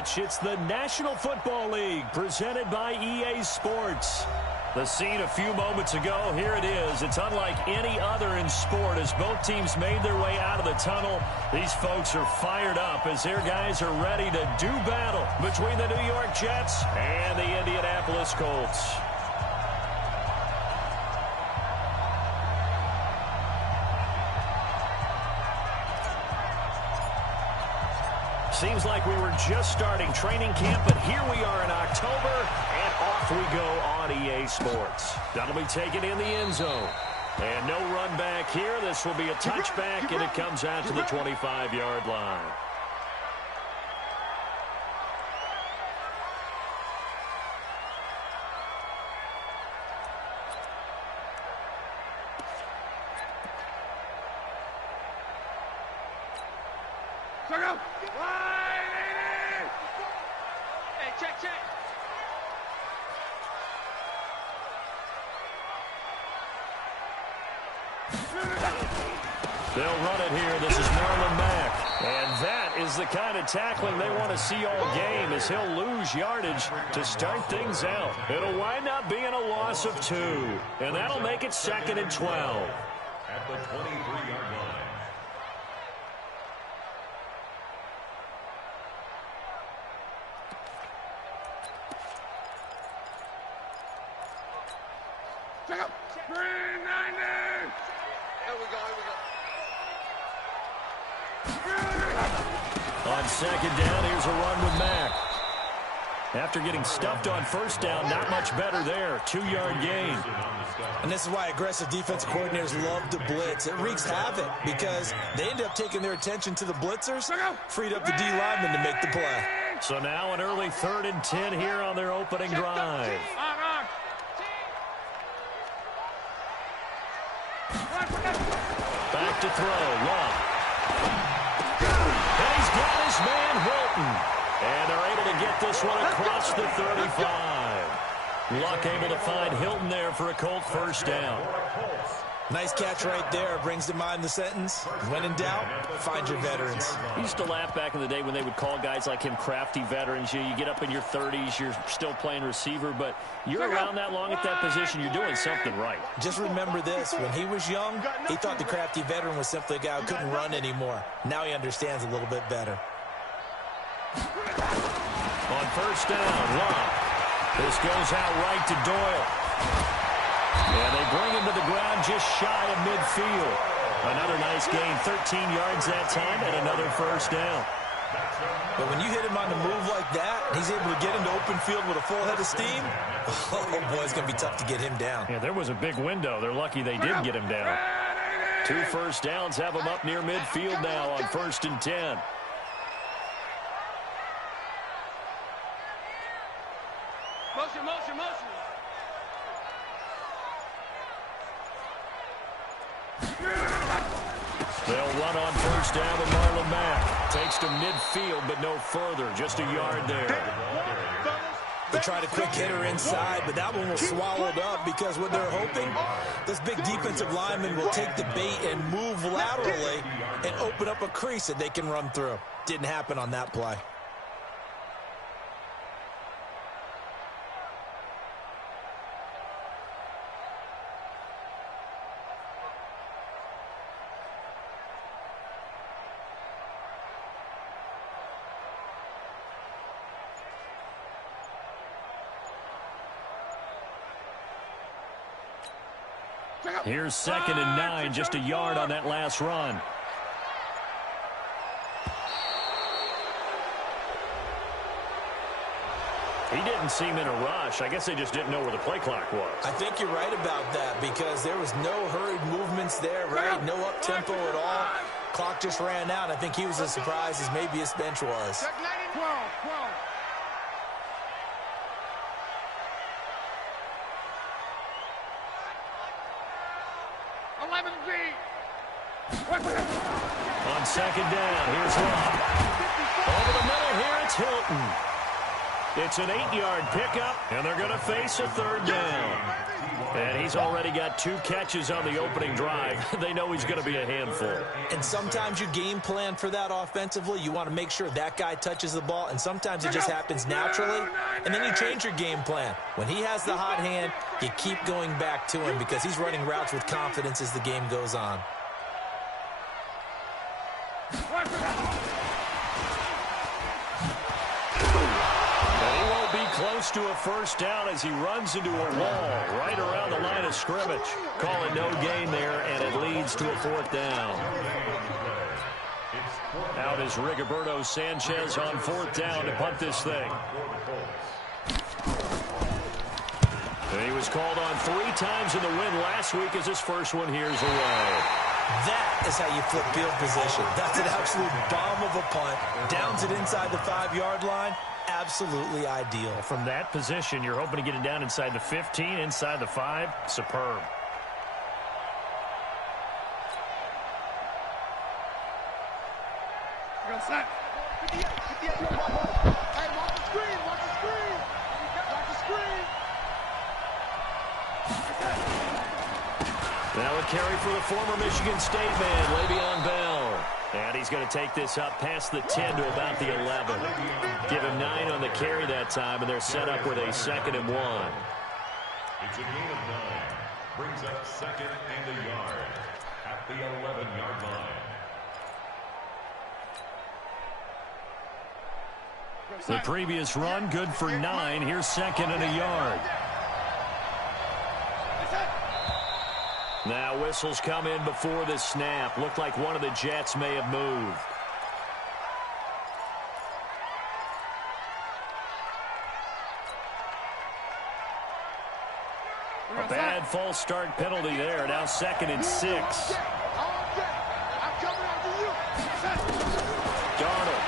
much. It's the National Football League presented by EA Sports. The scene a few moments ago, here it is. It's unlike any other in sport as both teams made their way out of the tunnel. These folks are fired up as their guys are ready to do battle between the New York Jets and the Indianapolis Colts. Seems like we were just starting training camp, but here we are in October, and off we go on EA Sports. That'll be taken in the end zone. And no run back here. This will be a touchback, and it comes out to the 25-yard line. They'll run it here. This is Marlon Mack. And that is the kind of tackling they want to see all game as he'll lose yardage to start things out. It'll wind up being a loss of 2. And that'll make it 2nd and 12. At the 23-yard line. On 2nd down, here's a run with Mack. After getting stuffed on 1st down, not much better there. 2-yard gain. And this is why aggressive defensive coordinators love to blitz. It wreaks havoc because they end up taking their attention to the blitzers, freed up the D lineman to make the play. So now an early 3rd and 10 here on their opening drive. Back to throw. Love. And he's got his man, Hilton. And they're able to get this one across the 35. Luck able to find Hilton there for a Colt 1st down. Nice catch right there. Brings to mind the sentence, when in doubt, find your veterans. I used to laugh back in the day when they would call guys like him crafty veterans. You get up in your 30s, you're still playing receiver, but you're around that long at that position, you're doing something right. Just remember this. When he was young, he thought the crafty veteran was simply a guy who couldn't run anymore. Now he understands a little bit better. On 1st down, Love. This goes out right to Doyle. And they bring him to the ground just shy of midfield. Another nice gain, 13 yards that time, and another 1st down. But when you hit him on the move like that, he's able to get into open field with a full head of steam. Oh, boy, it's going to be tough to get him down. Yeah, there was a big window. They're lucky they did get him down. 2 1st downs have him up near midfield now on 1st and 10. Motion, motion, motion. They'll run on 1st down with Marlon Mack. Takes to midfield, but no further. Just a yard there. They tried a quick hitter inside, but that one was swallowed up because what they're hoping, this big defensive lineman will take the bait and move laterally and open up a crease that they can run through. Didn't happen on that play. Here's 2nd and 9, just a yard on that last run. He didn't seem in a rush. I guess they just didn't know where the play clock was. I think you're right about that because there was no hurried movements there, right? No up-tempo at all. Clock just ran out. I think he was as surprised as maybe his bench was. 12. 11 feet. On 2nd down, here's Love. Over the middle here, it's Hilton. It's an 8-yard pickup, and they're going to face a third down. And he's already got 2 catches on the opening drive. They know he's going to be a handful. And sometimes you game plan for that offensively. You want to make sure that guy touches the ball, and sometimes it just happens naturally. And then you change your game plan. When he has the hot hand, you keep going back to him because he's running routes with confidence as the game goes on. Close to a first down as he runs into a wall right around the line of scrimmage. Calling no gain there, and it leads to a 4th down. Out is Rigoberto Sanchez on 4th down to punt this thing. And he was called on 3 times in the win last week as his first one here's away. That is how you flip field position. That's an absolute bomb of a punt. Downs it inside the 5-yard line. Absolutely ideal. From that position, you're hoping to get it down inside the 15, inside the 5. Superb. Now a carry for the former Michigan State man, Le'Veon Bell. And he's going to take this up past the 10 to about the 11. Give him 9 on the carry that time, and they're set up with a 2nd and 1. It's a gain of 9. Brings up 2nd and a yard at the 11-yard line. The previous run, good for 9. Here's 2nd and a yard. Now whistles come in before the snap. Looked like one of the Jets may have moved. A bad false start penalty there. Now 2nd and 6. Darnold.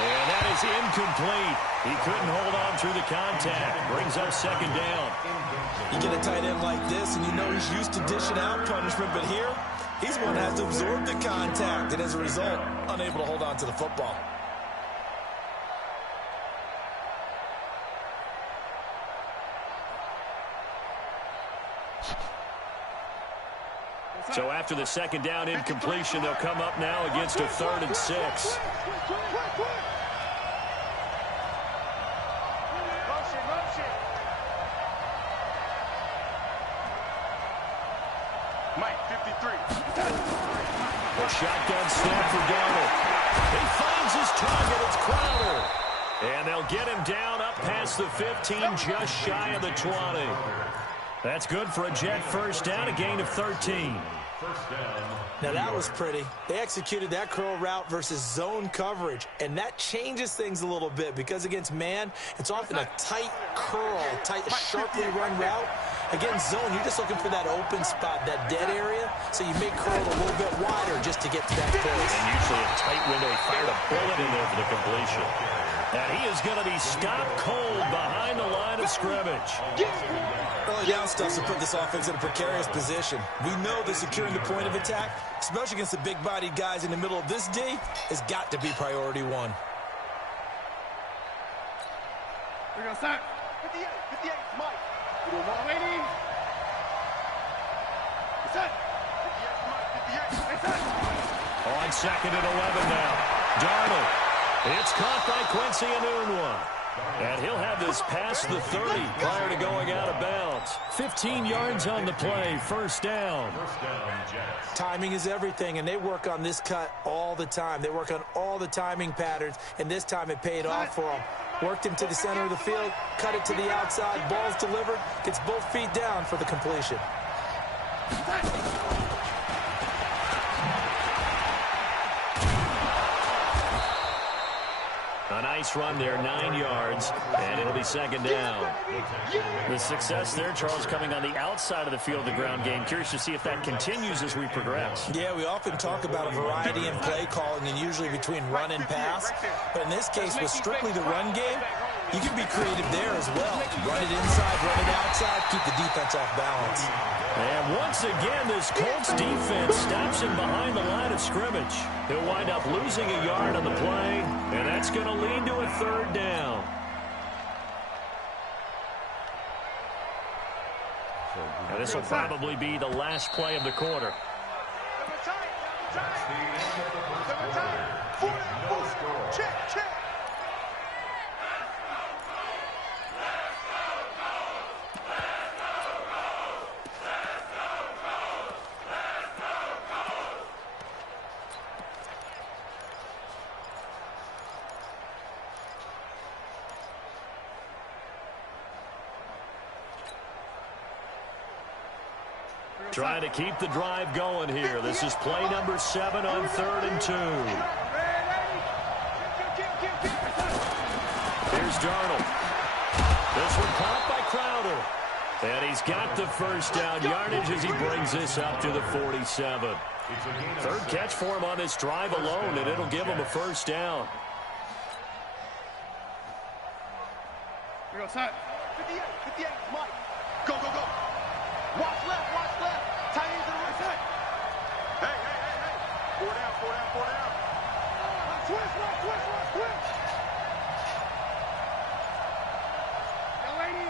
And that is incomplete. He couldn't hold on through the contact. Brings up 2nd down. You get a tight end like this, and you know he's used to dishing out punishment, but here, he's one that has to absorb the contact, and as a result, unable to hold on to the football. So after the 2nd down incompletion, they'll come up now against a 3rd and 6. A shotgun snap for Darnold. He finds his target. It's Crowder. And they'll get him down up past the 15, just shy of the 20. That's good for a Jet first down, a gain of 13. Now that was pretty. They executed that curl route versus zone coverage, and that changes things a little bit because against man, it's often a tight curl, tight, sharply run route. Against zone, you're just looking for that open spot, that dead area, so you make curl a little bit wider just to get to that place. And usually a tight window. He fired a bullet in there for the completion. And he is going to be stopped cold behind the line of scrimmage. Early down stuff to put this offense in a precarious position. We know that securing the point of attack, especially against the big-bodied guys in the middle of this D, has got to be priority 1. We're going to start. 58, Mike. You don't want waiting. Set. 58, Mike, 58. On 2nd and 11 now. Darnold. It's caught by Quincy Enunwa. And he'll have this past the 30 prior to going out of bounds. 15 yards on the play, first down. Timing is everything, and they work on this cut all the time. They work on all the timing patterns, and this time it paid off for them. Worked him to the center of the field, cut it to the outside, ball's delivered, gets both feet down for the completion. A nice run there, 9 yards, and it'll be 2nd down. The success there, Charles, coming on the outside of the field, the ground game. Curious to see if that continues as we progress. Yeah, we often talk about a variety in play calling and usually between run and pass. But in this case, with strictly the run game, you can be creative there as well. Run it inside, run it outside, keep the defense off balance. And once again, this Colts defense stops him behind the line of scrimmage. He'll wind up losing a yard on the play, and that's going to lead to a 3rd And this will probably be the last play of the quarter. Trying to keep the drive going here. This is play number 7 on 3rd and 2. Here's Darnold. This one caught by Crowder. And he's got the first down yardage as he brings this up to the 47. Third catch for him on this drive alone, and it'll give him a first down. Here we go, side. 58, 58, Mike. Go, go, go. Watch left, watch left. Tight end to the right side. Hey, hey, hey, hey. 4 down, 4 down, 4 down. Twist, left, twist, left, twist. Young lady.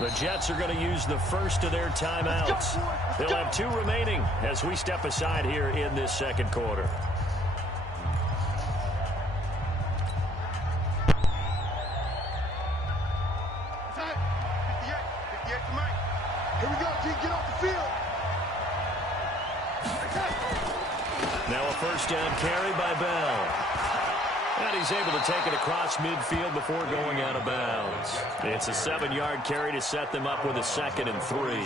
The Jets are going to use the first of their timeouts. They'll have 2 remaining as we step aside here in this second quarter. First down carry by Bell. And he's able to take it across midfield before going out of bounds. It's a 7-yard carry to set them up with a 2nd and 3.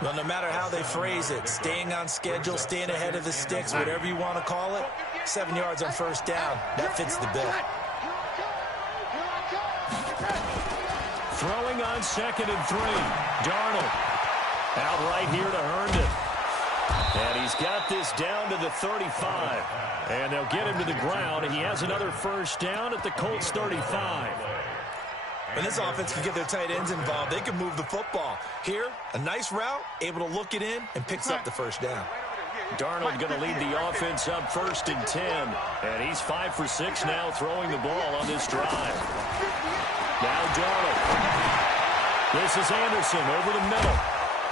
Well, no matter how they phrase it, staying on schedule, staying ahead of the sticks, whatever you want to call it, 7 yards on first down, that fits the bill. Throwing on 2nd and 3. Darnold out right here to Herndon. And he's got this down to the 35. And they'll get him to the ground. He has another first down at the Colts 35. When this offense can get their tight ends involved, they can move the football. Here, a nice route, able to look it in, and picks up the first down. Darnold going to lead the offense up 1st and 10. And he's 5 for 6 now throwing the ball on this drive. Now Darnold. This is Anderson over the middle.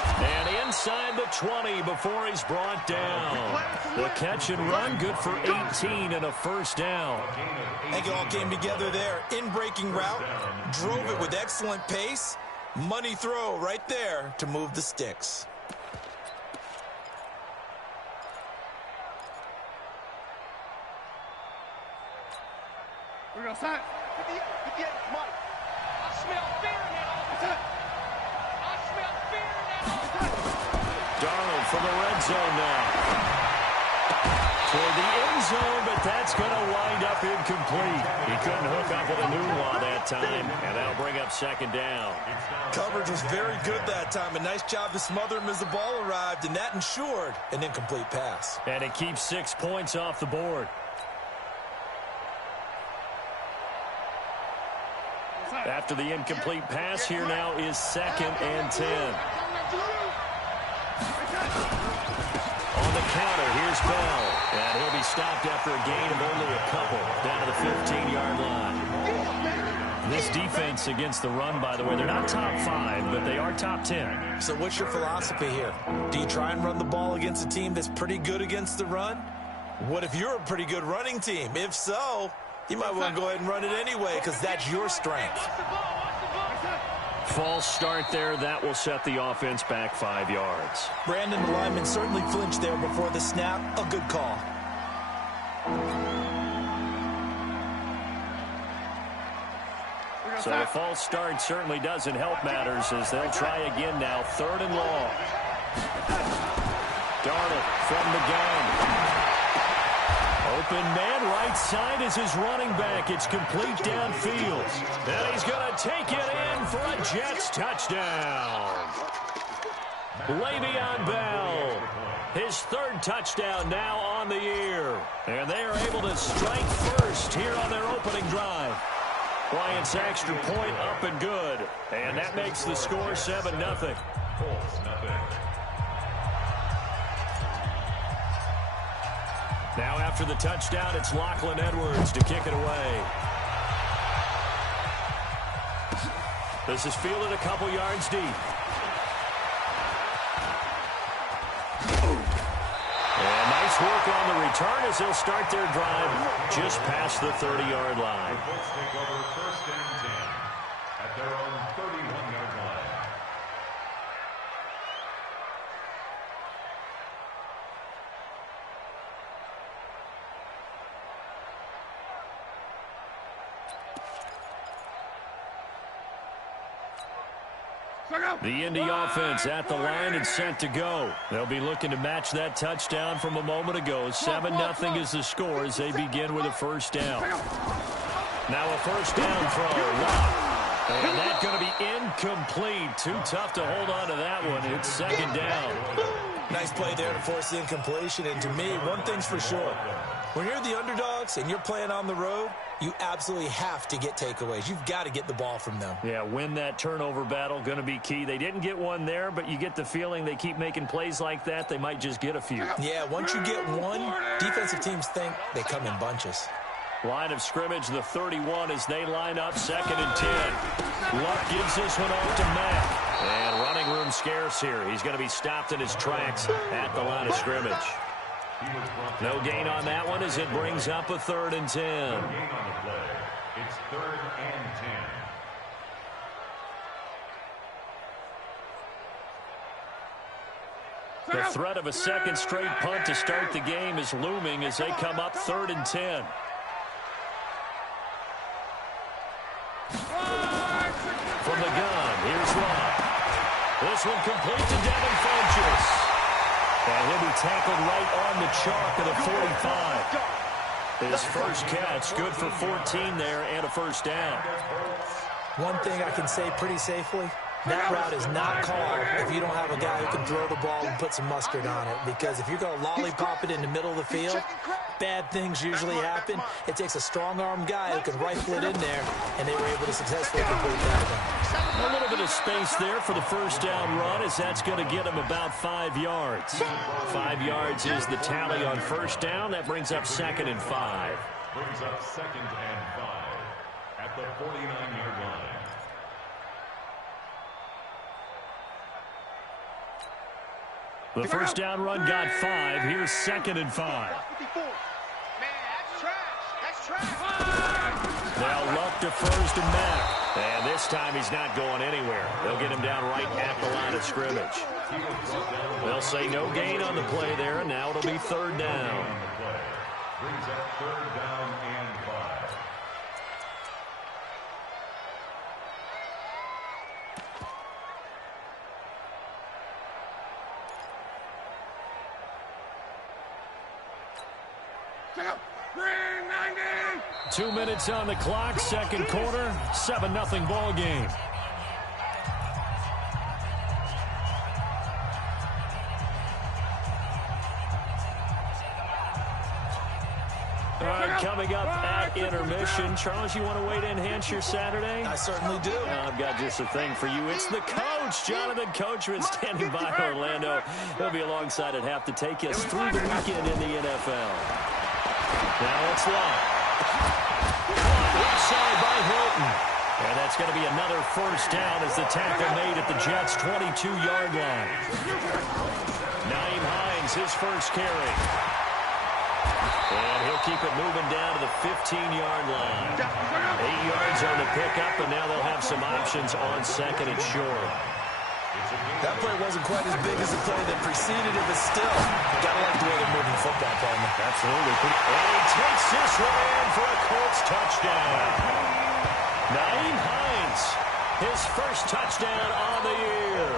And inside the 20 before he's brought down. The catch and run good for 18 and a first down. I think it all came together there. In-breaking route, drove it with excellent pace. Money throw right there to move the sticks. We're going to sign. 58, 58, Mike. I smell fear now. Darnold from the red zone now. For the end zone, but that's going to wind up incomplete. He couldn't hook up with a new one that time, and that'll bring up 2nd down. Coverage was very good that time. A nice job to smother him as the ball arrived, and that ensured an incomplete pass. And it keeps 6 points off the board. After the incomplete pass, here now is 2nd and 10. On the counter, here's Bell. And he'll be stopped after a gain of only a couple down to the 15-yard line. This defense against the run, by the way, they're not top 5, but they are top 10. So what's your philosophy here? Do you try and run the ball against a team that's pretty good against the run? What if you're a pretty good running team? If so, you might want to go ahead and run it anyway because that's your strength. False start there. That will set the offense back 5 yards. Brandon, the lineman, certainly flinched there before the snap. A good call. So the false start certainly doesn't help matters as they'll try again now. 3rd and long. Darnold from the gun. Open man right side is his running back. It's complete downfield. And he's going to take it in for a Jets touchdown. Le'Veon Bell, his 3rd touchdown now on the year. And they are able to strike first here on their opening drive. Bryant's extra point up and good. And that makes the score 7-0. Now after the touchdown, it's Lachlan Edwards to kick it away. This is fielded a couple yards deep. And nice work on the return as they'll start their drive just past the 30-yard line. The Colts take over 1st and 10 at their own 31-yard line. The Indy offense at the line and set to go. They'll be looking to match that touchdown from a moment ago. 7-0 is the score as they begin with a first down. Now a first down throw. And that's going to be incomplete. Too tough to hold on to that one. It's second down. Nice play there to force the incompletion. And to me, one thing's for sure. When you're the underdogs and you're playing on the road, you absolutely have to get takeaways. You've got to get the ball from them. Yeah, win that turnover battle, going to be key. They didn't get one there, but you get the feeling they keep making plays like that, they might just get a few. Yeah, once you get one, defensive teams think they come in bunches. Line of scrimmage, the 31 as they line up, 2nd and 10. Luck gives this one off to Mack. And running room scarce here. He's going to be stopped in his tracks at the line of scrimmage. No gain on that one as it brings up a 3rd and 10. No gain on the play. It's 3rd and 10. The threat of a second straight punt to start the game is looming as they come up 3rd and 10. From the gun, here's Love. This one complete to Devin Funchess. And he'll be tackled right on the chalk of the 45. His first catch, good for 14 there and a first down. One thing I can say pretty safely, that route is not called if you don't have a guy who can throw the ball and put some mustard on it. Because if you're going to lollipop it in the middle of the field, bad things usually happen. It takes a strong-arm guy who can rifle it in there, and they were able to successfully complete that one. A little bit of space there for the first down run as that's going to get him about 5 yards. 5 yards is the tally on first down. That brings up 2nd and 5. Brings up 2nd and 5 at the 49-yard line. The first down run got 5. Here's 2nd and 5. Now Luck defers to Mack. And this time he's not going anywhere. They'll get him down right at the line of scrimmage. They'll say no gain on the play there, and now it'll be 3rd down. Brings up 3rd down and 5. Green 90! 2 minutes on the clock, second quarter, 7-0 ball game. All right, coming up at intermission. Charles, you want to wait to enhance your Saturday? I certainly do. I've got just a thing for you. It's the coach, Jonathan Coachman, standing by Orlando. He'll be alongside at half to take us through the weekend in the NFL. Now it's Love. Left side by Hilton. And that's going to be another first down as the tackle made at the Jets' 22-yard line. Naeem Hines, his first carry. And he'll keep it moving down to the 15-yard line. 8 yards on the pickup, and now they'll have some options on 2nd and short. That play wasn't quite as big as the play that preceded it, but still, got to like the way they're moving the football, Coleman. Absolutely. And he takes this one in for a Colts touchdown. Naeem Hines, his first touchdown on the year,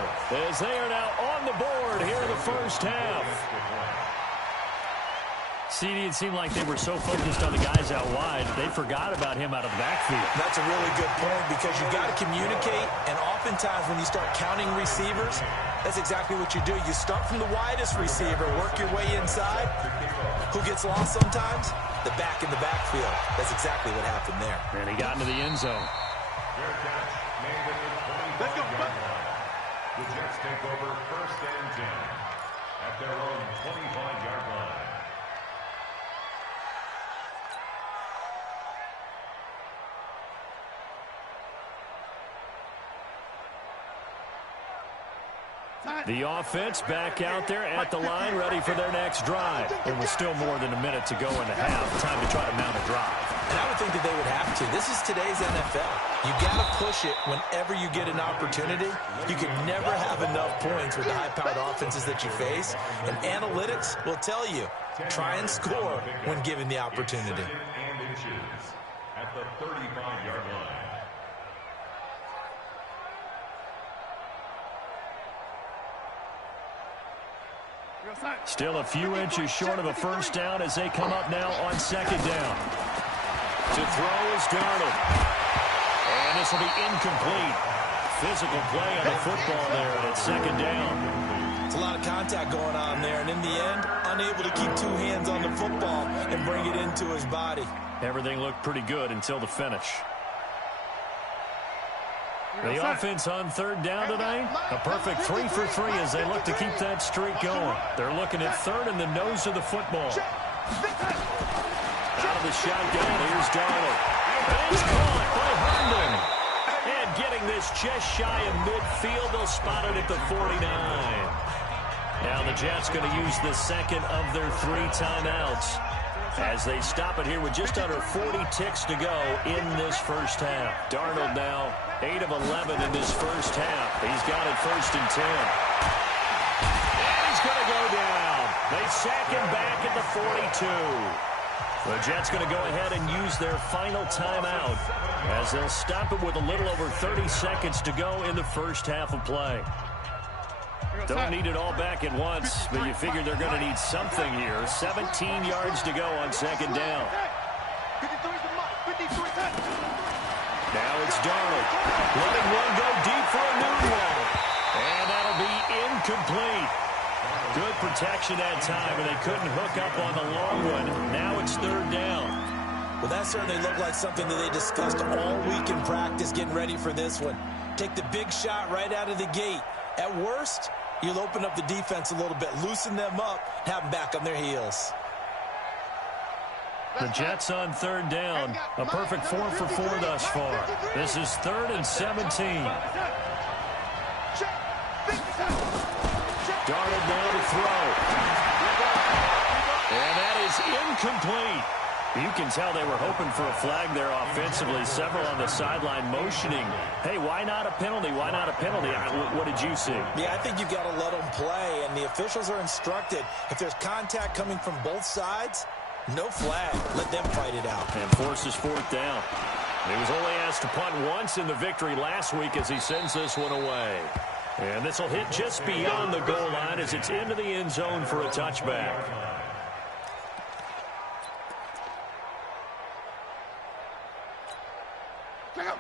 as they are now on the board here in the first half. CD, it seemed like they were so focused on the guys out wide, they forgot about him out of the backfield. That's a really good point because you've got to communicate, and oftentimes when you start counting receivers, that's exactly what you do. You start from the widest receiver, work your way inside. Who gets lost sometimes? The back in the backfield. That's exactly what happened there. And he got into the end zone. Fair catch made at the 25-yard line. The Jets take over 1st and 10 at their own 25-yard line. The offense back out there at the line, ready for their next drive. And with still more than a minute to go in the half, time to try to mount a drive. And I would think that they would have to. This is today's NFL. You got to push it whenever you get an opportunity. You can never have enough points with the high-powered offenses that you face. And analytics will tell you, try and score when given the opportunity. And inches at the 35-yard line. Still a few inches short of a first down as they come up now on second down. To throw is Darnold. And this will be incomplete. Physical play on the football there, and it's second down. It's a lot of contact going on there, and in the end, unable to keep two hands on the football and bring it into his body. Everything looked pretty good until the finish. The offense on third down tonight, a perfect 3 for 3 as they look to keep that streak going. They're looking at third in the nose of the football. Out of the shotgun, here's Darnold. And he's caught by Herndon. And getting this just shy of midfield, they'll spot it at the 49. Now the Jets going to use the second of their 3 timeouts as they stop it here with just under 40 ticks to go in this first half. Darnold now 8 of 11 in this first half. He's got it first and 10. And he's going to go down. They sack him back at the 42. The Jets going to go ahead and use their final timeout as they'll stop it with a little over 30 seconds to go in the first half of play. Don't need it all back at once, but you figure they're going to need something here. 17 yards to go on second down. Now it's Darnold. Letting one go deep for a new one. And that'll be incomplete. Good protection that time, and they couldn't hook up on the long one. Now it's third down. Well, that certainly looked like something that they discussed all week in practice getting ready for this one. Take the big shot right out of the gate. At worst, you'll open up the defense a little bit, loosen them up, have them back on their heels. The Jets on third down. A perfect 4 for 4 thus far. This is 3rd and 17. Darnold now to throw. And that is incomplete. You can tell they were hoping for a flag there offensively. Several on the sideline motioning. Hey, why not a penalty? Why not a penalty? What did you see? Yeah, I think you've got to let them play, and the officials are instructed. If there's contact coming from both sides, no flag. Let them fight it out. And forces fourth down. He was only asked to punt once in the victory last week as he sends this one away. And this will hit just beyond the goal line as it's into the end zone for a touchback.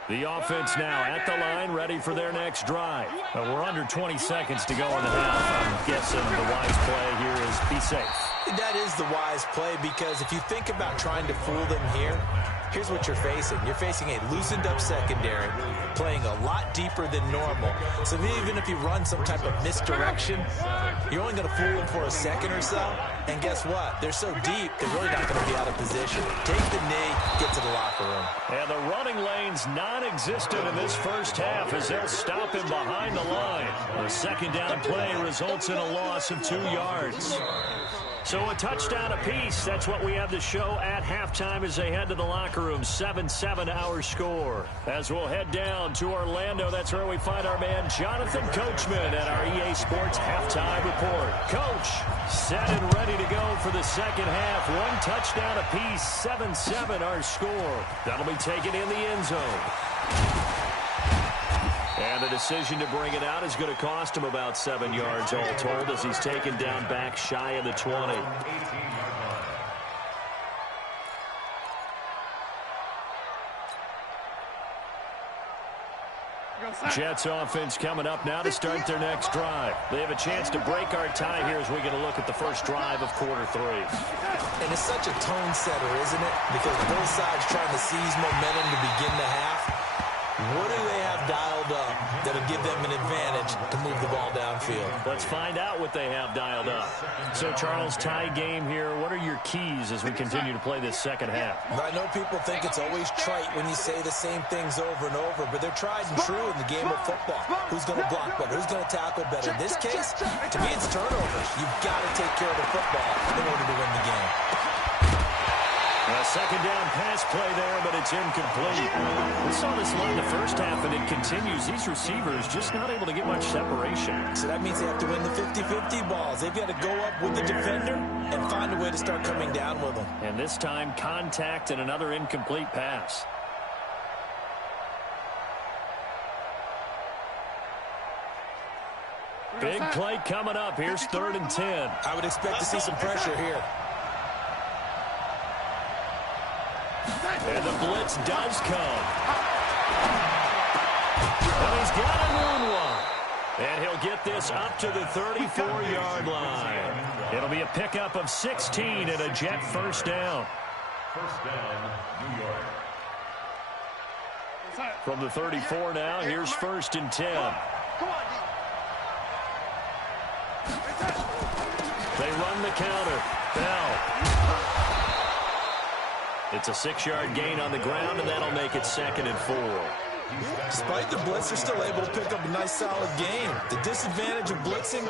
The offense now at the line, ready for their next drive. We're under 20 seconds to go in the half. I'm guessing the wise play here is be safe. That is the wise play, because if you think about trying to fool them here, here's what you're facing. You're facing a loosened-up secondary, playing a lot deeper than normal. So even if you run some type of misdirection, you're only going to fool them for a second or so. And guess what? They're so deep, they're really not going to be out of position. Take the knee, get to the locker room. And the running lane's non-existent in this first half as they'll stop him behind the line. The second down play results in a loss of 2 yards. So a touchdown apiece. That's what we have to show at halftime as they head to the locker room. 7-7 our score. As we'll head down to Orlando, that's where we find our man Jonathan Coachman at our EA Sports Halftime Report. Coach, set and ready to go for the second half. 1 touchdown apiece. 7-7 our score. That'll be taken in the end zone. And the decision to bring it out is going to cost him about 7 yards all told as he's taken down back shy of the 20. Jets offense coming up now to start their next drive. They have a chance to break our tie here as we get a look at the first drive of quarter 3. And it's such a tone setter, isn't it? Because both sides trying to seize momentum to begin the half. What do they have dialed up that'll give them an advantage to move the ball downfield. Let's find out what they have dialed up. So, Charles, tie game here. What are your keys as we continue to play this second half? I know people think it's always trite when you say the same things over and over, but they're tried and true in the game of football. Who's going to block better? Who's going to tackle better? In this case, to me, it's turnovers. You've got to take care of the football in order to win the game. A second down pass play there, but it's incomplete. We saw this a lot in the first half, and it continues. These receivers just not able to get much separation. So that means they have to win the 50-50 balls. They've got to go up with the defender and find a way to start coming down with them. And this time, contact and another incomplete pass. Big play coming up. Here's 3rd and 10. I would expect to see some pressure here. And the blitz does come. And he's got a moonwalk. And he'll get this up to the 34-yard line. It'll be a pickup of 16 and a Jet first down. First down, New York. From the 34 now, here's 1st and 10. They run the counter. Bell. It's a 6-yard gain on the ground, and that'll make it 2nd and 4. Despite the blitz, they're still able to pick up a nice, solid gain. The disadvantage of blitzing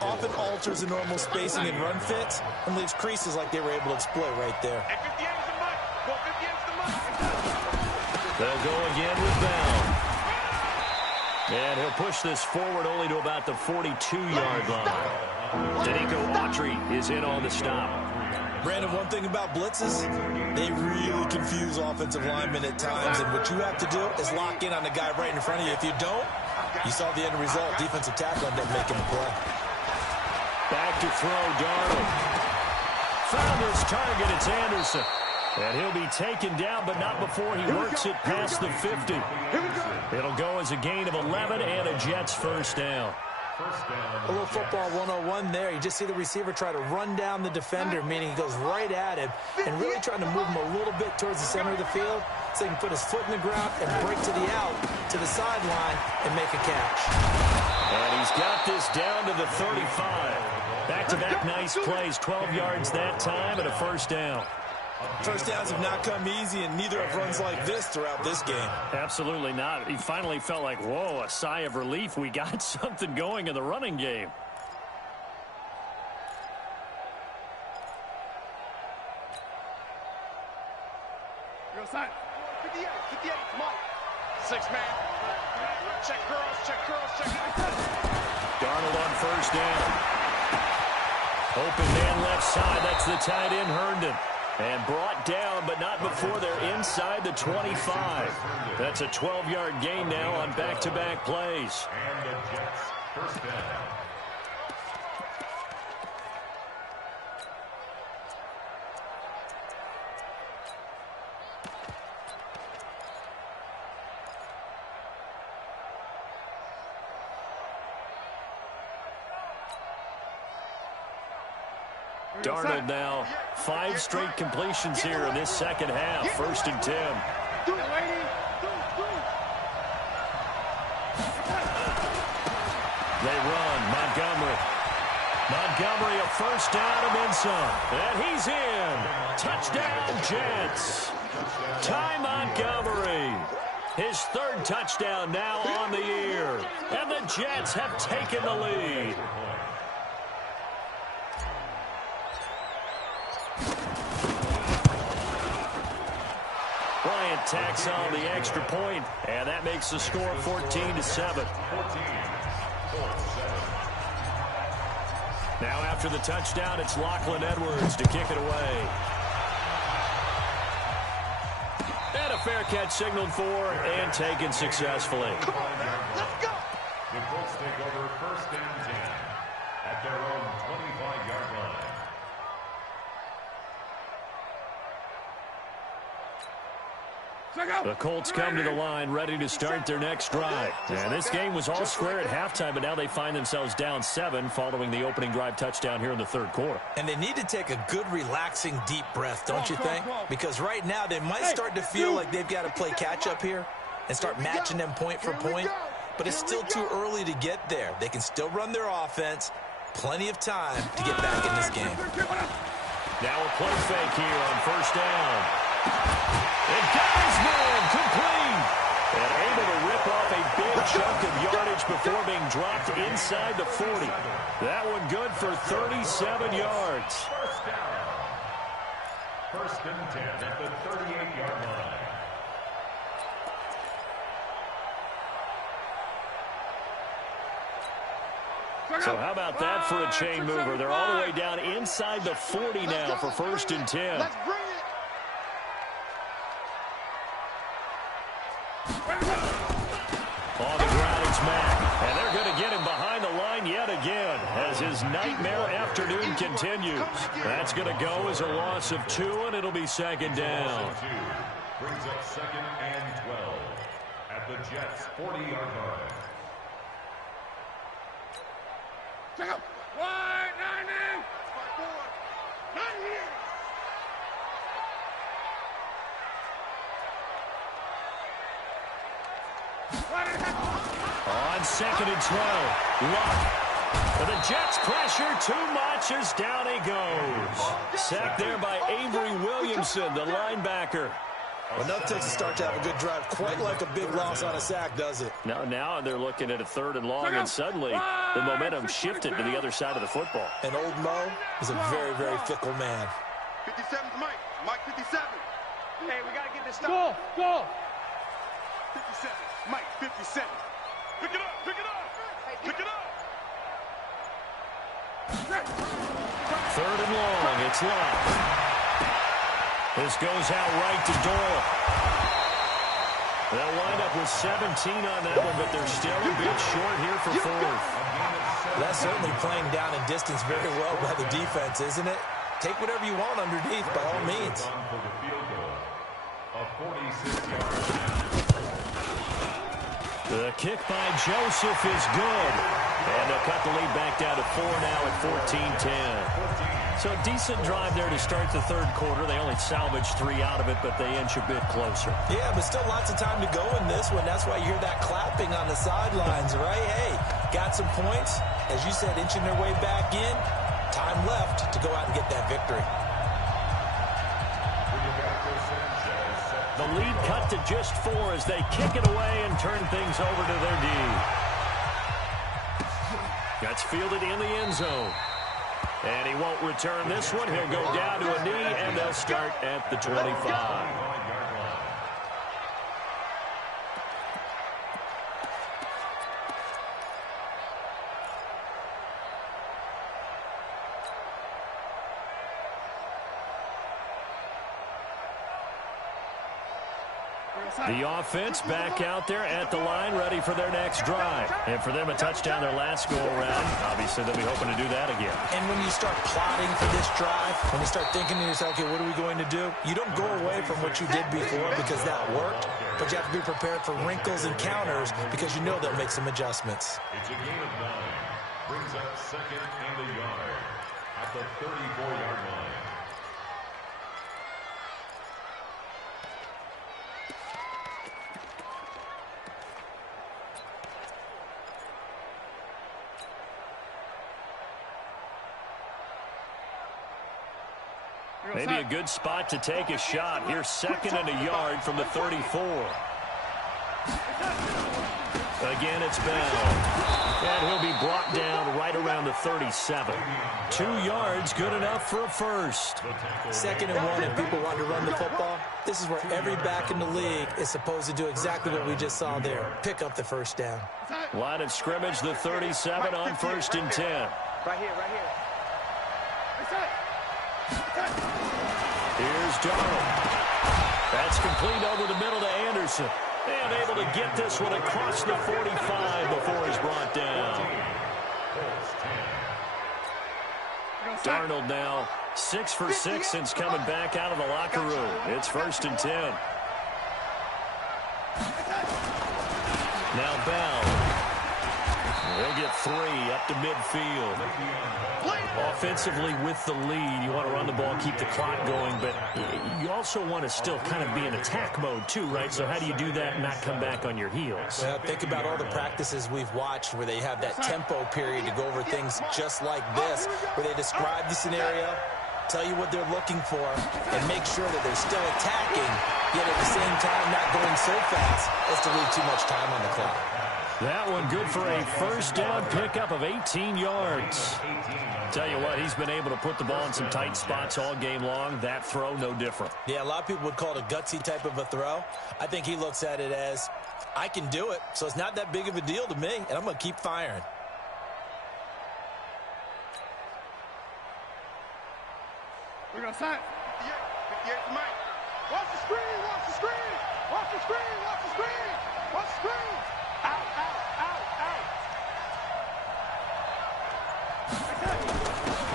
often alters the normal spacing and run fits and leaves creases like they were able to exploit right there. They'll go again with Bell. And he'll push this forward only to about the 42-yard line. Danico Autry is in on the stop. Brandon, one thing about blitzes, they really confuse offensive linemen at times, and what you have to do is lock in on the guy right in front of you. If you don't, you saw the end result. Defensive tackle ended up making the play. Back to throw, Darnold. Found his target, it's Anderson. And he'll be taken down, but not before he works it past the 50. It'll go as a gain of 11 and a Jets first down. A little football 101 there. You just see the receiver try to run down the defender, meaning he goes right at him and really trying to move him a little bit towards the center of the field so he can put his foot in the ground and break to the out, to the sideline, and make a catch. And he's got this down to the 35. Back-to-back nice plays, 12 yards that time and a first down. First downs have not come easy, and neither have runs like this throughout this game. Absolutely not. He finally felt like, whoa, a sigh of relief. We got something going in the running game. You're outside. 58, 58, come on. 6-man. Check girls, check girls, check. Darnold on first down. Open man left side. That's the tight end, Herndon. And brought down, but not before they're inside the 25. That's a 12-yard gain now on back-to-back plays. And the Jets first down. Darnold now, 5 straight completions here in this second half. 1st and 10. They run. Montgomery. Montgomery, a first down and then some. And he's in. Touchdown, Jets. Ty Montgomery. His 3rd touchdown now on the year. And the Jets have taken the lead. Bryant tacks on the extra point, and that makes the score 14-7. Now after the touchdown, it's Lachlan Edwards to kick it away. And a fair catch signaled for and taken successfully. Come on, man. Let's go. The Colts take over 1st and 10 at their own 25-yard line. The Colts come to the line ready to start their next drive. And this game was all square at halftime, but now they find themselves down 7 following the opening drive touchdown here in the 3rd quarter. And they need to take a good, relaxing, deep breath, don't you think? Because right now they might start to feel like they've got to play catch-up here and start matching them point for point. but it's still too early to get there. They can still run their offense. Plenty of time to get back in this game. Now a play fake here on first down. And got his man complete. And able to rip off a big chunk of yardage before being dropped inside the 40. That one good for 37 yards. First down. First and 10 at the 38-yard line. So how about that for a chain mover? They're all the way down inside the 40 now for first and 10. Let's bring it. On the ground, it's Mack. And they're going to get him behind the line yet again as his nightmare afternoon continues. That's going to go as a loss of 2, and it'll be second down. Brings up second and 12 at the Jets' 40-yard line. Check out. Wide, 90. Not here. On second and 12, Luck. But the Jets pressure too much as down he goes. Sacked there by Avery Williamson, the linebacker. Enough to start to have a good drive. Quite like a big loss on a sack, does it? Now they're looking at a third and long, and suddenly the momentum shifted to the other side of the football. And old Mo is a very, very fickle man. 57's Mike. Mike 57. Hey, we got to get this stuff. Go. 57. Mike 57. Pick it up. Pick it up. Pick it up. Third and long, it's Luck. This goes out right to Doyle. They'll wind up with 17 on that one, but they're still a bit short here for fourth. That's certainly playing down in distance very well by the defense, isn't it? Take whatever you want underneath, by all means. For the field goal, a 46-yard. The kick by Joseph is good. And they'll cut the lead back down to 4 now at 14-10. So a decent drive there to start the third quarter. They only salvaged 3 out of it, but they inch a bit closer. Yeah, but still lots of time to go in this one. That's why you hear that clapping on the sidelines, right? Hey, got some points. As you said, inching their way back in. Time left to go out and get that victory. The lead cut to just 4 as they kick it away and turn things over to their D. That's fielded in the end zone. And he won't return this one. He'll go down to a knee, and they'll start at the 25. The offense back out there at the line, ready for their next drive. And for them, a touchdown their last go-around. Obviously, they'll be hoping to do that again. And when you start plotting for this drive, when you start thinking to yourself, okay, what are we going to do? You don't go away from what you did before because that worked, but you have to be prepared for wrinkles and counters because you know they'll make some adjustments. It's a gain of 9. Brings up second and a yard at the 34-yard line. Maybe a good spot to take a shot. Here's second and a yard from the 34. Again, it's Bell. And he'll be brought down right around the 37. 2 yards, good enough for a first. Second and 1, and people want to run the football. This is where every back in the league is supposed to do exactly what we just saw there. Pick up the first down. Line of scrimmage, the 37 on first and 10. Right here, right here. Here's Darnold. That's complete over the middle to Anderson. And able to get this one across the 45 before he's brought down. Darnold now 6 for 6 since coming back out of the locker room. It's first and 10. Now Bell. He'll get 3 up to midfield. Offensively with the lead, you want to run the ball, keep the clock going, but you also want to still kind of be in attack mode too, right? So how do you do that and not come back on your heels? Well, think about all the practices we've watched where they have that tempo period to go over things just like this, where they describe the scenario, tell you what they're looking for, and make sure that they're still attacking, yet at the same time not going so fast as to leave too much time on the clock. That one good for a first down pickup of 18 yards. Tell you what, he's been able to put the ball in some tight spots all game long. That throw, no different. Yeah, a lot of people would call it a gutsy type of a throw. I think he looks at it as, I can do it, so it's not that big of a deal to me, and I'm going to keep firing. We're going to sign. 58 to Mike. Watch the screen, watch the screen. Watch the screen, watch the screen. Watch the screen. Out, out, out, out.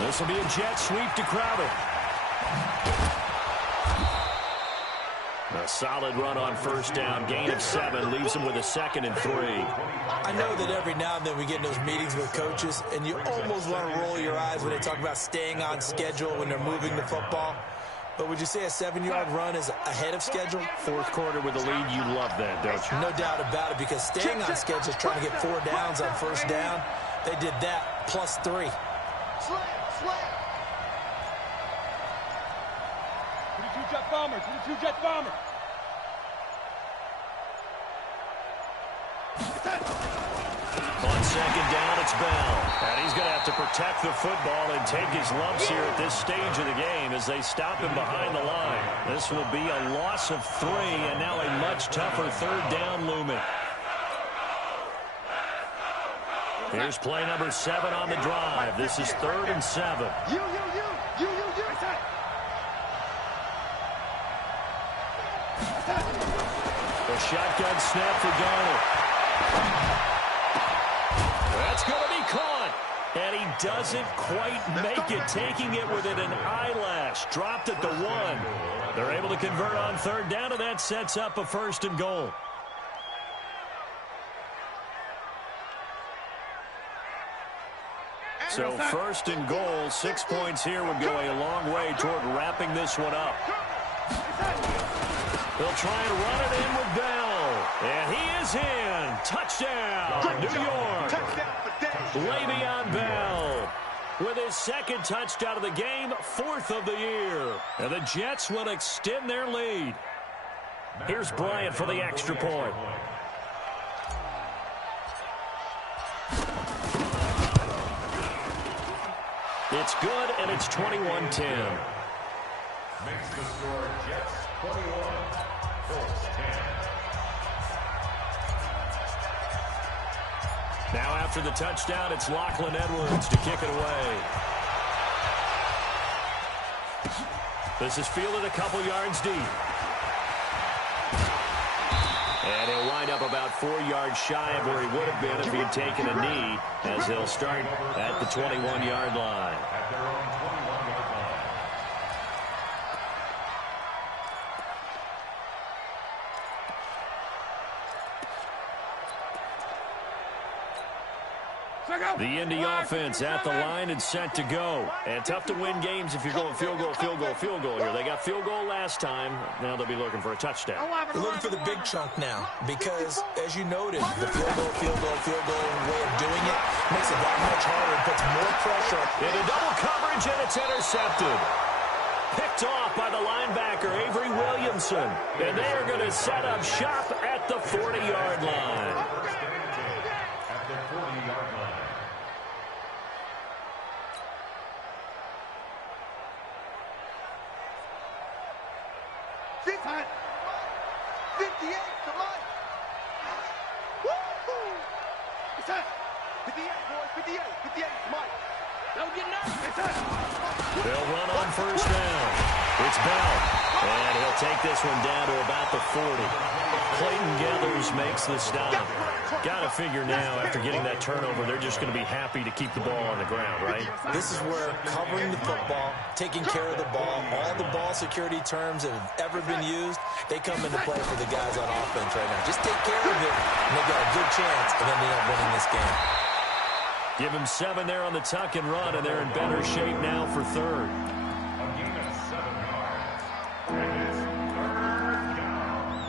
This will be a jet sweep to Crowder. A solid run on first down. Gain of 7 leaves him with a 2nd and 3. I know that every now and then we get in those meetings with coaches, and you almost want to roll your eyes when they talk about staying on schedule when they're moving the football. But would you say a 7-yard run is ahead of schedule? Fourth quarter with the lead, you love that, don't you? No doubt about it, because staying on schedule is trying to get 4 downs on first down. They did that plus 3. Slam, slam. 22 jet bomber, 22 jet bomber. On second down, it's Bell. And he's going to have to protect the football and take his lumps here at this stage of the game as they stop him behind the line. This will be a loss of 3, and now a much tougher third down looming. Here's play number 7 on the drive. This is 3rd and 7. You. A shotgun snap for Darnold. That's going to be caught. And he doesn't quite make it, taking it within an eyelash. Dropped at the 1. They're able to convert on third down, and that sets up a 1st and goal. So 1st and goal, 6 points here would go a long way toward wrapping this one up. They'll try and run it in with Bell. And he is in. Touchdown, New York. Le'Veon Bell with his 2nd touchdown of the game, 4th of the year. And the Jets will extend their lead. Here's Bryant for the extra point. It's good, and it's 21-10. Makes the score Jets 21, Colts 10. Now after the touchdown, it's Lachlan Edwards to kick it away. This is fielded a couple yards deep. And he'll wind up about 4 yards shy of where he would have been if he had taken a knee, as they'll start at the 21-yard line. At their own 21-yard line. The Indy offense at the line and set to go. And tough to win games if you're going field goal here. They got field goal last time. Now they'll be looking for a touchdown. They're looking for the big chunk now because, as you noted, the field goal way of doing it makes it that much harder and puts more pressure. Into double coverage, and it's intercepted. Picked off by the linebacker, Avery Williamson. And they are going to set up shop at the 40-yard line. At the 40-yard line. This time, 58 to Mike. Woo! It's time. 58, boys, 58 to Mike. Don't get nervous. They'll run on first down. It's Bell. And he'll take this one down to about the 40. Clayton Geathers makes the stop. Got to figure now, after getting that turnover, they're just going to be happy to keep the ball on the ground, right? This is where covering the football, taking care of the ball, all the ball security terms that have ever been used, they come into play for the guys on offense right now. Just take care of it, and they've got a good chance of ending up winning this game. Give him 7 there on the tuck and run, and they're in better shape now for third. A gain of 7 yards. And it's third down.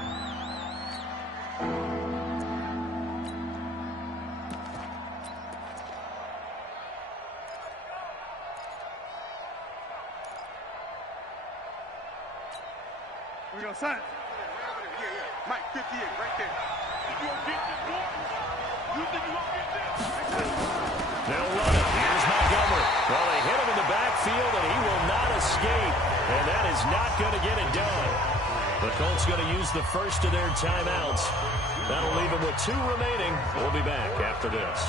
We go, son. Yeah. Mike, 58, right there. If you don't get this one, you think you won't get this? They'll run it. Here's Montgomery. Well, they hit him in the backfield, and he will not escape. And that is not going to get it done. The Colts going to use the first of their timeouts. That'll leave them with 2 remaining. We'll be back after this.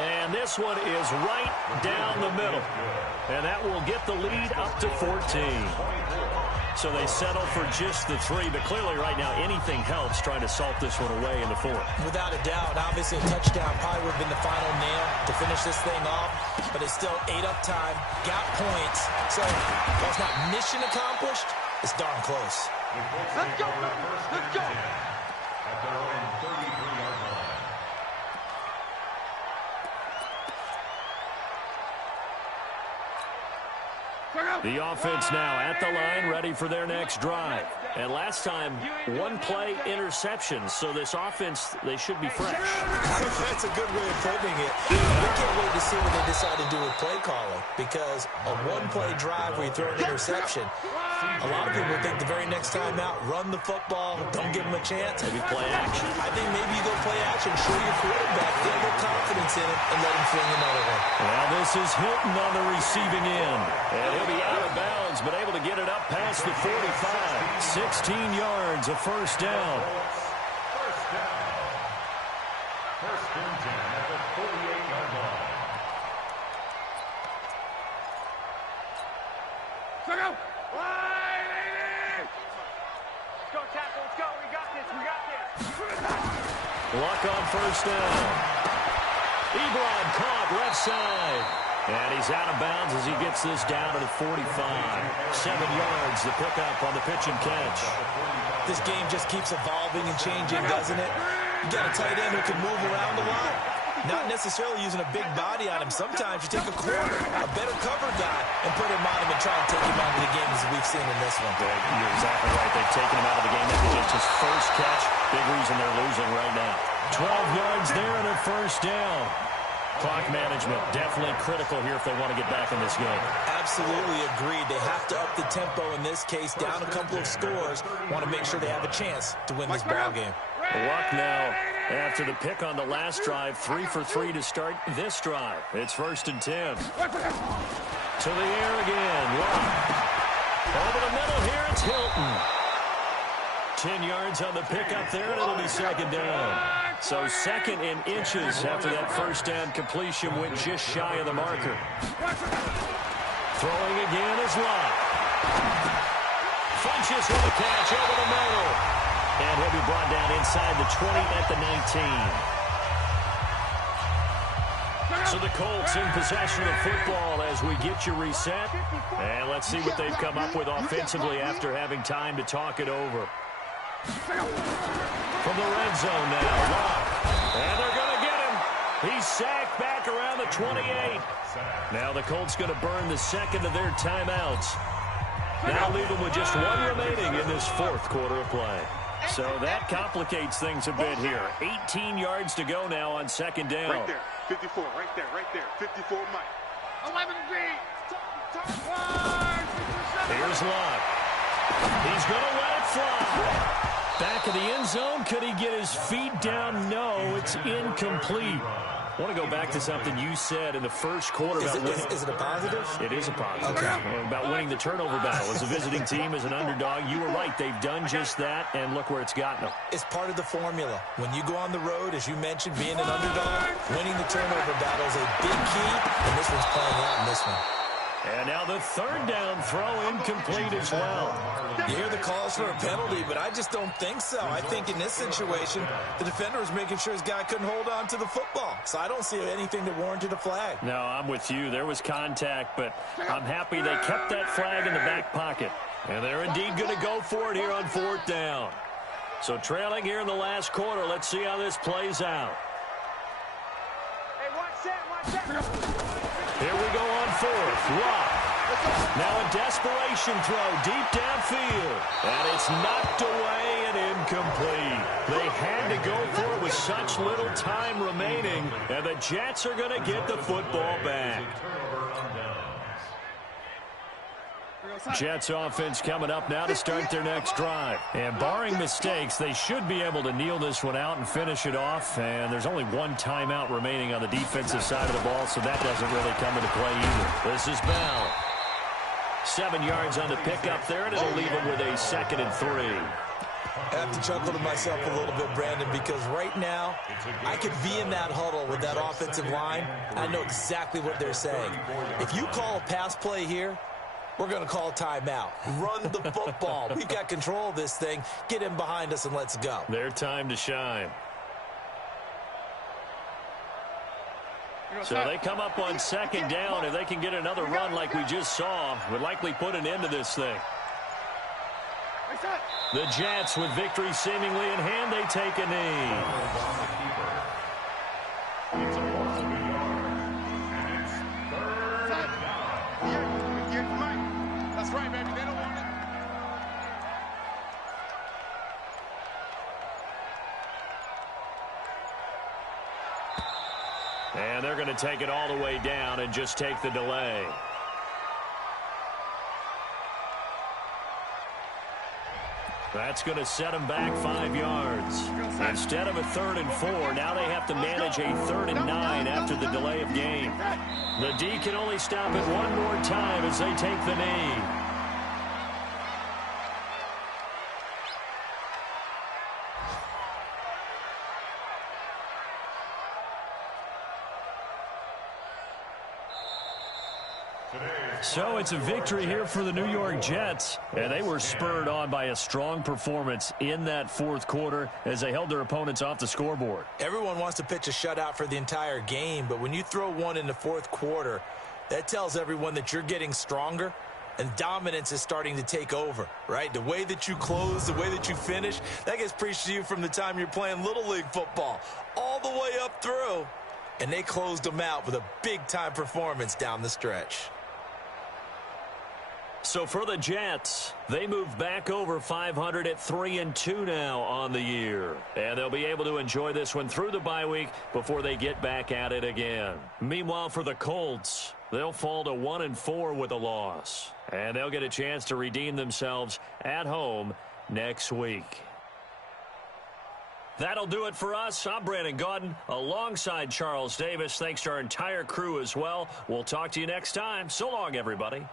And this one is right down the middle. And that will get the lead up to 14. So they settle for just the 3. But clearly right now anything helps trying to salt this one away in the 4th. Without a doubt. Obviously a touchdown probably would have been the final nail to finish this thing off. But it's still 8 up time. Got points. So while it's not mission accomplished, it's darn close. Let's go, let's go. At their own 33-yard line. The offense now at the line, ready for their next drive. And last time, 1-play interception. So this offense, they should be fresh. That's a good way of putting it. I can't wait to see what they decide to do with play calling. Because a 1-play drive where you throw an interception, a lot of people think the very next time out, run the football, don't give them a chance. Maybe play action. I think maybe you go play action, show your quarterback, get a little confidence in him, and let him fling another one. Well, this is Hilton on the receiving end. And he'll be out of bounds, but able to get it up past the 45. 16 yards, a first down. First down. First and 10 at the 48-yard line. Let's go. Let's go, tackle. Let's go. We got this. We got this. Luck on first down. Ebron caught left side. And he's out of bounds as he gets this down to the 45. 7 yards, the pickup on the pitch and catch. This game just keeps evolving and changing, doesn't it? You got a tight end who can move around a lot. Not necessarily using a big body on him. Sometimes you take a corner, a better cover guy, and put him on him and try and take him out of the game as we've seen in this one. You're exactly right. They've taken him out of the game. That was just his first catch. Big reason they're losing right now. 12 yards there and a first down. Clock management, definitely critical here if they want to get back in this game. Absolutely agreed. They have to up the tempo in this case, down a couple of scores. Want to make sure they have a chance to win this ball game. Luck now after the pick on the last drive, 3 for 3 to start this drive. It's first and 10. To the air again. Luck. Over the middle here, it's Hilton. 10 yards on the pickup there, and it'll be second down. So second in inches after that first down completion went just shy of the marker. Throwing again is Luck. Funches with a catch over the middle. And he'll be brought down inside the 20 at the 19. So the Colts in possession of football as we get you reset. And let's see what they've come up with offensively after having time to talk it over. From the red zone now, Luck. And they're going to get him. He's sacked back around the 28. Now the Colts going to burn the second of their timeouts. Now leave them with just 1 remaining in this 4th quarter of play. So that complicates things a bit here. 18 yards to go now on second down. Right there. 54. Right there. 54, Mike. 11 feet. Here's Luck. He's going to let it fly. Back of the end zone. Could he get his feet down? No, it's incomplete. I want to go back to something you said in the first quarter. Is it a positive? It is a positive. Okay. About winning the turnover battle. As a visiting team, as an underdog, you were right. They've done just that, and look where it's gotten them. It's part of the formula. When you go on the road, as you mentioned, being an underdog, winning the turnover battle is a big key, and this one's playing out in this one. And now the third down throw incomplete as well. You hear the calls for a penalty, but I just don't think so. I think in this situation, the defender was making sure his guy couldn't hold on to the football. So I don't see anything that warranted a flag. No, I'm with you. There was contact, but I'm happy they kept that flag in the back pocket. And they're indeed going to go for it here on 4th down. So trailing here in the last quarter. Let's see how this plays out. Hey, watch that. Here we go on 4th. Lock. Now a desperation throw deep downfield. And it's knocked away and incomplete. They had to go for it with such little time remaining. And the Jets are going to get the football back. Jets offense coming up now to start their next drive. And barring mistakes, they should be able to kneel this one out and finish it off. And there's only one timeout remaining on the defensive side of the ball, so that doesn't really come into play either. This is Bell. 7 yards on the pickup there, and it'll leave them with a 2nd and 3. I have to chuckle to myself a little bit, Brandon, because right now I could be in that huddle with that offensive line. I know exactly what they're saying. If you call a pass play here, we're going to call timeout. Run the football. We've got control of this thing. Get in behind us and let's go. Their time to shine. So they come up on 2nd down. If they can get another run like we just saw, would likely put an end to this thing. The Jets, with victory seemingly in hand, they take a knee. That's right, baby. They don't want it. And they're going to take it all the way down and just take the delay. That's going to set them back 5 yards. Instead of a 3rd and 4, now they have to manage a 3rd and 9 after the delay of game. The D can only stop it one more time as they take the knee. So it's a victory here for the New York Jets, and they were spurred on by a strong performance in that 4th quarter as they held their opponents off the scoreboard. Everyone wants to pitch a shutout for the entire game, but when you throw one in the 4th quarter, that tells everyone that you're getting stronger and dominance is starting to take over, right? The way that you close, the way that you finish, that gets preached to you from the time you're playing Little League football all the way up through, and they closed them out with a big-time performance down the stretch. So for the Jets, they move back over 500 at 3-2 now on the year. And they'll be able to enjoy this one through the bye week before they get back at it again. Meanwhile, for the Colts, they'll fall to 1-4 with a loss. And they'll get a chance to redeem themselves at home next week. That'll do it for us. I'm Brandon Gaudin alongside Charles Davis. Thanks to our entire crew as well. We'll talk to you next time. So long, everybody.